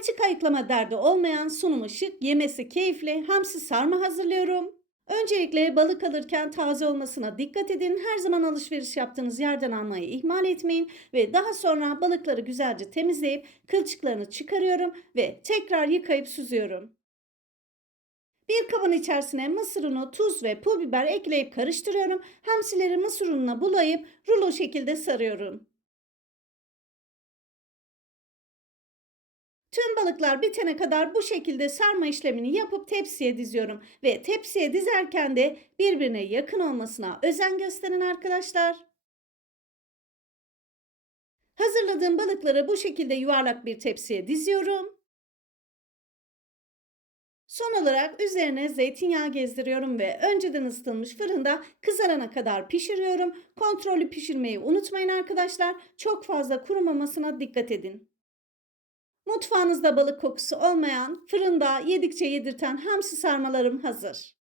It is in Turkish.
Kılçık ayıklama derdi olmayan sunumu şık, yemesi keyifli hamsi sarma hazırlıyorum. Öncelikle balık alırken taze olmasına dikkat edin. Her zaman alışveriş yaptığınız yerden almayı ihmal etmeyin ve daha sonra balıkları güzelce temizleyip kılçıklarını çıkarıyorum ve tekrar yıkayıp süzüyorum. Bir kabın içerisine mısır unu, tuz ve pul biber ekleyip karıştırıyorum. Hamsileri mısır ununa bulayıp rulo şekilde sarıyorum. Tüm balıklar bitene kadar bu şekilde sarma işlemini yapıp tepsiye diziyorum. Ve tepsiye dizerken de birbirine yakın olmasına özen gösterin arkadaşlar. Hazırladığım balıkları bu şekilde yuvarlak bir tepsiye diziyorum. Son olarak üzerine zeytinyağı gezdiriyorum ve önceden ısıtılmış fırında kızarana kadar pişiriyorum. Kontrollü pişirmeyi unutmayın arkadaşlar. Çok fazla kurumamasına dikkat edin. Mutfağınızda balık kokusu olmayan, fırında yedikçe yedirten hamsi sarmalarım hazır.